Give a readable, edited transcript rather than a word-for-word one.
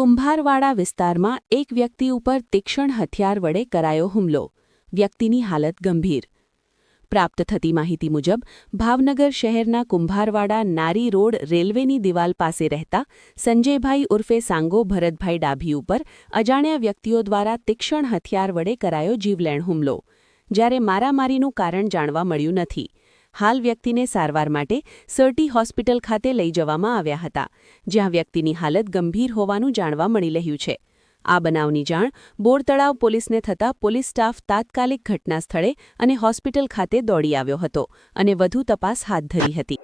કુંભારવાડા વિસ્તારમાં એક વ્યક્તિ ઉપર તીક્ષ્ણ હથિયાર વડે કરાયો હુમલો. વ્યક્તિની હાલત ગંભીર. પ્રાપ્ત થતી માહિતી મુજબ ભાવનગર શહેરના કુંભારવાડા નારી રોડ રેલવેની દિવાલ પાસે રહેતા સંજયભાઈ ઉર્ફે સાંગો ભરતભાઈ ડાભી ઉપર અજાણ્યા વ્યક્તિઓ દ્વારા તીક્ષ્ણ હથિયાર વડે કરાયો જીવલેણ હુમલો. જ્યારે મારામારીનું કારણ જાણવા મળ્યું નથી. હાલ વ્યક્તિને સારવાર માટે સરટી હોસ્પિટલ ખાતે લઈ જવામાં આવ્યા હતા, જ્યાં વ્યક્તિની હાલત ગંભીર હોવાનું જાણવા મળી રહ્યું છે. આ બનાવની જાણ બોરતળાવ પોલીસને થતાં પોલીસ સ્ટાફ તાત્કાલિક ઘટના સ્થળે અને હોસ્પિટલ ખાતે દોડી આવ્યો હતો અને વધુ તપાસ હાથ ધરી હતી.